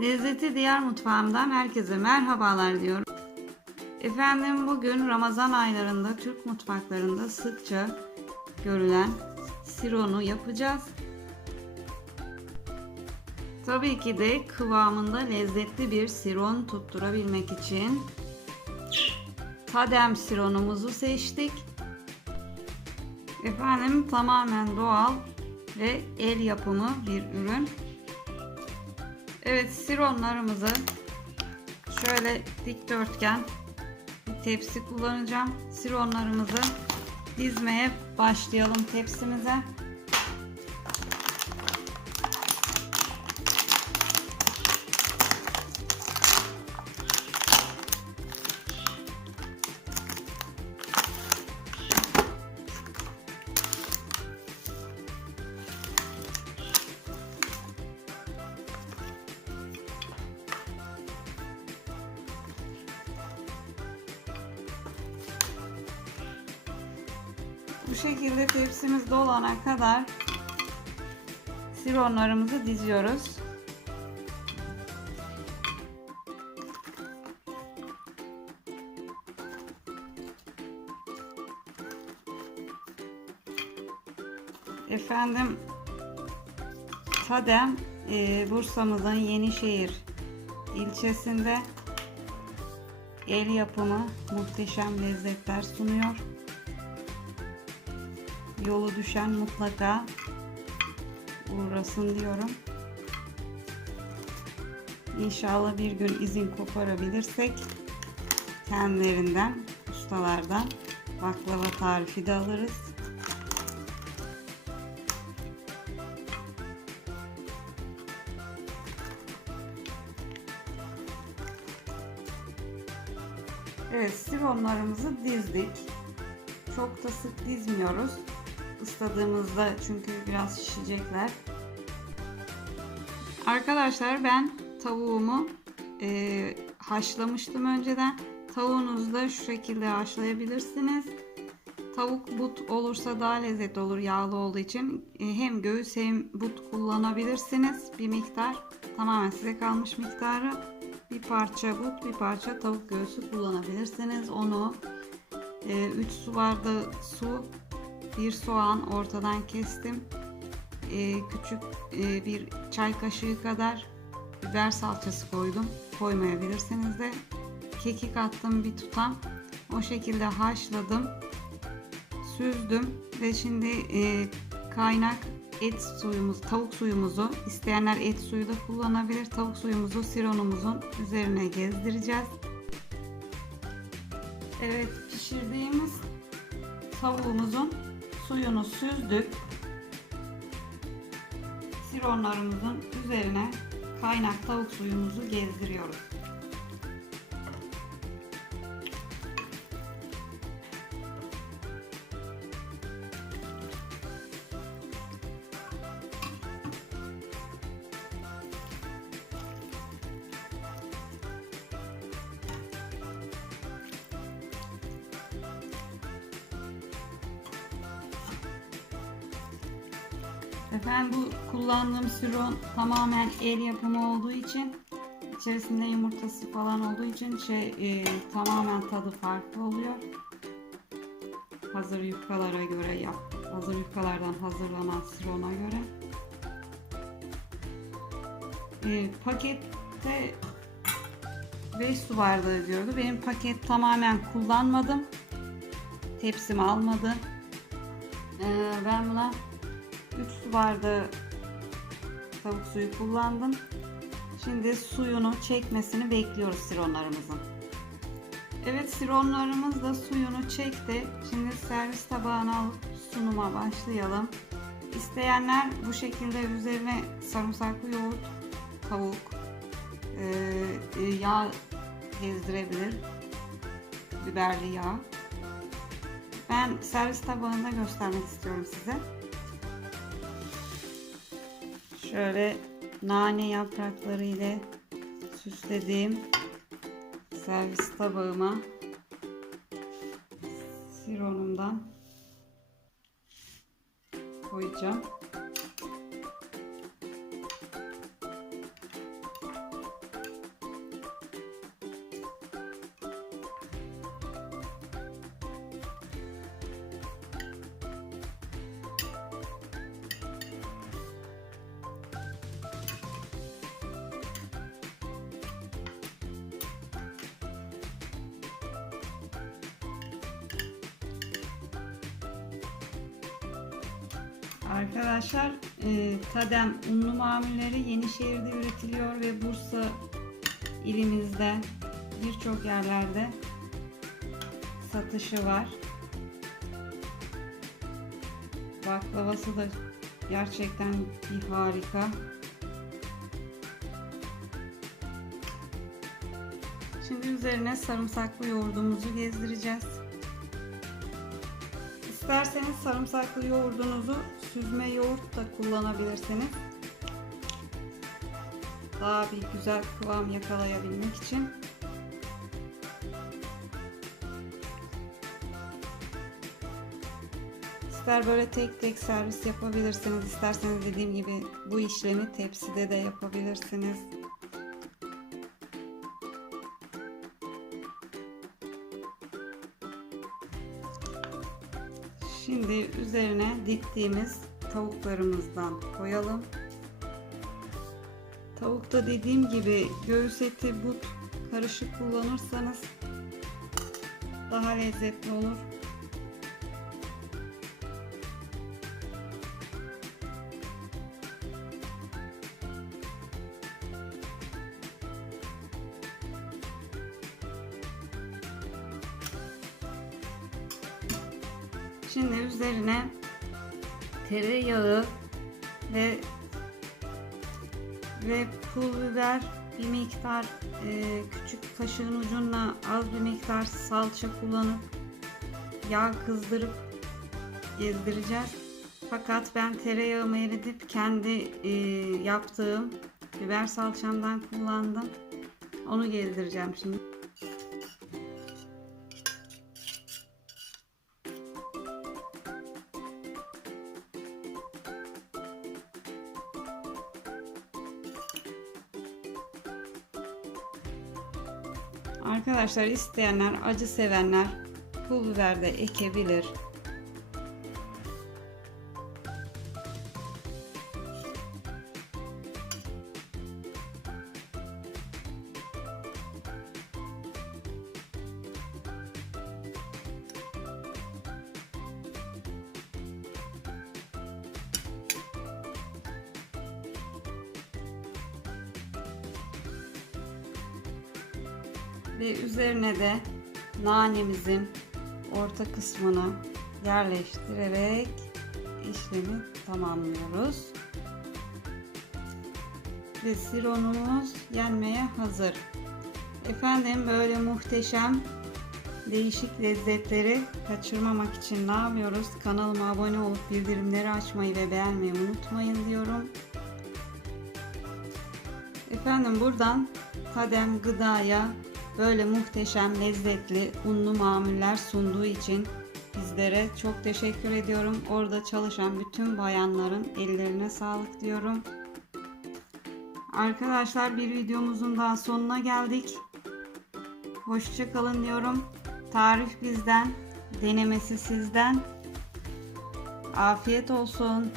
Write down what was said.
Lezzeti Diğer Mutfağımdan herkese merhabalar diyorum. Efendim bugün Ramazan aylarında Türk mutfaklarında sıkça görülen sironu yapacağız. Tabii ki de kıvamında lezzetli bir siron tutturabilmek için Tadem sironumuzu seçtik. Efendim tamamen doğal ve el yapımı bir ürün. Evet sironlarımızı şöyle dikdörtgen bir tepsi kullanacağım. Sironlarımızı dizmeye başlayalım tepsimize. Bu şekilde tepsimiz dolana kadar sironlarımızı diziyoruz. Efendim Tadem e, Bursa'mızın Yenişehir ilçesinde el yapımı muhteşem lezzetler sunuyor yolu düşen mutlaka uğrasın diyorum. İnşallah bir gün izin koparabilirsek kendilerinden, ustalardan baklava tarifi de alırız. Evet, sironlarımızı dizdik. Çok da sık dizmiyoruz ısladığımızda çünkü biraz şişecekler. Arkadaşlar ben tavuğumu e, haşlamıştım önceden. Tavuğunuzu da şu şekilde haşlayabilirsiniz. Tavuk but olursa daha lezzetli olur yağlı olduğu için. E, hem göğüs hem but kullanabilirsiniz. Bir miktar tamamen size kalmış miktarı. Bir parça but bir parça tavuk göğsü kullanabilirsiniz. Onu 3 e, su bardağı su bir soğan ortadan kestim. Ee, küçük e, bir çay kaşığı kadar biber salçası koydum. Koymayabilirsiniz de. Kekik attım bir tutam. O şekilde haşladım. Süzdüm ve şimdi e, kaynak et suyumuz, tavuk suyumuzu isteyenler et suyu da kullanabilir. Tavuk suyumuzu sironumuzun üzerine gezdireceğiz. Evet pişirdiğimiz tavuğumuzun suyunu süzdük. Sironlarımızın üzerine kaynak tavuk suyumuzu gezdiriyoruz. Efendim bu kullandığım siron tamamen el yapımı olduğu için içerisinde yumurtası falan olduğu için şey e, tamamen tadı farklı oluyor. Hazır yufkalara göre yap. Hazır yufkalardan hazırlanan sirona göre. E, pakette 5 su bardağı diyordu. Benim paket tamamen kullanmadım. Tepsimi almadı. E, ben buna 3 su bardağı tavuk suyu kullandım. Şimdi suyunu çekmesini bekliyoruz sironlarımızın. Evet sironlarımız da suyunu çekti. Şimdi servis tabağına alıp sunuma başlayalım. İsteyenler bu şekilde üzerine sarımsaklı yoğurt, tavuk, e, yağ gezdirebilir. Biberli yağ. Ben servis tabağında göstermek istiyorum size. Şöyle nane yaprakları ile süslediğim servis tabağıma sironumdan koyacağım. Arkadaşlar e, Tadem unlu mamulleri Yenişehir'de üretiliyor ve Bursa ilimizde birçok yerlerde satışı var. Baklavası da gerçekten bir harika. Şimdi üzerine sarımsaklı yoğurdumuzu gezdireceğiz. İsterseniz sarımsaklı yoğurdunuzu süzme yoğurt da kullanabilirsiniz. Daha bir güzel kıvam yakalayabilmek için. İster böyle tek tek servis yapabilirsiniz. İsterseniz dediğim gibi bu işlemi tepside de yapabilirsiniz. Üzerine diktiğimiz tavuklarımızdan koyalım. Tavukta dediğim gibi göğüs eti, but karışık kullanırsanız daha lezzetli olur. Şimdi üzerine tereyağı ve ve pul biber bir miktar e, küçük kaşığın ucuna az bir miktar salça kullanıp yağ kızdırıp gezdireceğiz. Fakat ben tereyağımı eritip kendi e, yaptığım biber salçamdan kullandım. Onu gezdireceğim şimdi. Arkadaşlar isteyenler, acı sevenler pul biber de ekebilir. Ve üzerine de nanemizin orta kısmını yerleştirerek işlemi tamamlıyoruz. Ve sironumuz yenmeye hazır. Efendim böyle muhteşem değişik lezzetleri kaçırmamak için ne yapıyoruz? Kanalıma abone olup bildirimleri açmayı ve beğenmeyi unutmayın diyorum. Efendim buradan Tadem Gıda'ya böyle muhteşem lezzetli unlu mamuller sunduğu için bizlere çok teşekkür ediyorum. Orada çalışan bütün bayanların ellerine sağlık diyorum. Arkadaşlar bir videomuzun daha sonuna geldik. Hoşça kalın diyorum. Tarif bizden, denemesi sizden. Afiyet olsun.